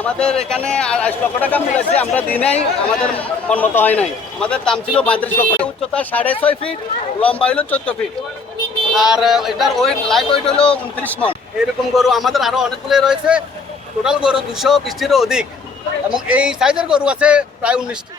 আমাদের এখানে 28 লক্ষ টাকা মিলেছে, আমরা দিই নাই, আমাদের মনমত হয় নাই। আমাদের দাম ছিল 35 লক্ষ, উচ্চতা 6.5 ফিট, লম্বা হলো 14 ফিট, আর এটার ওয়েট লাইভ ওয়েট হলো 29 মণ। এরকম গরু আমাদের আরো অনেকগুলো রয়েছে, টোটাল গরু 220টিরও অধিক, এবং এই সাইজের গরু আছে প্রায় 19টি।